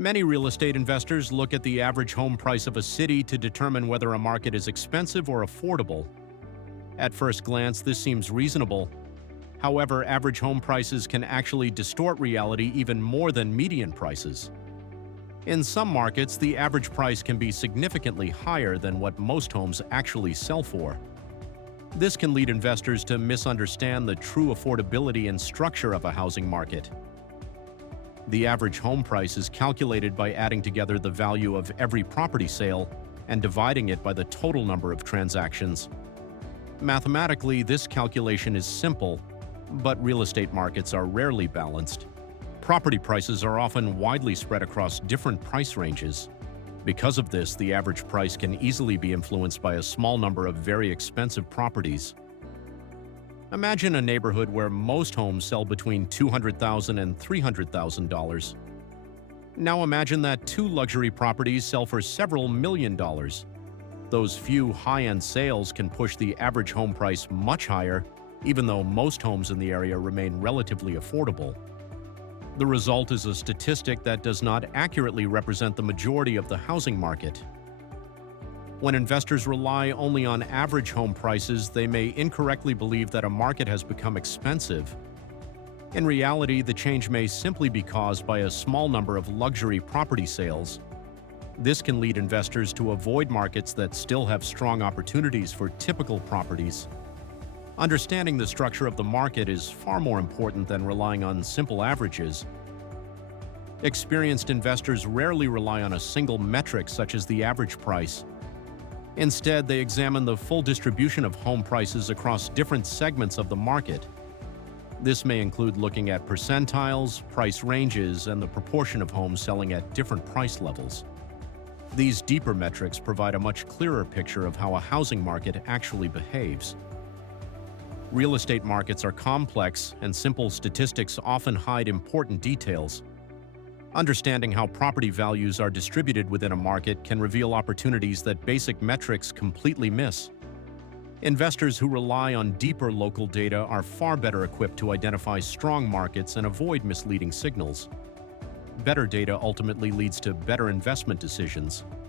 Many real estate investors look at the average home price of a city to determine whether a market is expensive or affordable. At first glance, this seems reasonable. However, average home prices can actually distort reality even more than median prices. In some markets, the average price can be significantly higher than what most homes actually sell for. This can lead investors to misunderstand the true affordability and structure of a housing market. The average home price is calculated by adding together the value of every property sale and dividing it by the total number of transactions. Mathematically, this calculation is simple, but real estate markets are rarely balanced. Property prices are often widely spread across different price ranges. Because of this, the average price can easily be influenced by a small number of very expensive properties. Imagine a neighborhood where most homes sell between $200,000 and $300,000. Now imagine that two luxury properties sell for several $1,000,000. Those few high-end sales can push the average home price much higher, even though most homes in the area remain relatively affordable. The result is a statistic that does not accurately represent the majority of the housing market. When investors rely only on average home prices, they may incorrectly believe that a market has become expensive. In reality, the change may simply be caused by a small number of luxury property sales. This can lead investors to avoid markets that still have strong opportunities for typical properties. Understanding the structure of the market is far more important than relying on simple averages. Experienced investors rarely rely on a single metric such as the average price. Instead, they examine the full distribution of home prices across different segments of the market. This may include looking at percentiles, price ranges, and the proportion of homes selling at different price levels. These deeper metrics provide a much clearer picture of how a housing market actually behaves. Real estate markets are complex, and simple statistics often hide important details. Understanding how property values are distributed within a market can reveal opportunities that basic metrics completely miss. Investors who rely on deeper local data are far better equipped to identify strong markets and avoid misleading signals. Better data ultimately leads to better investment decisions.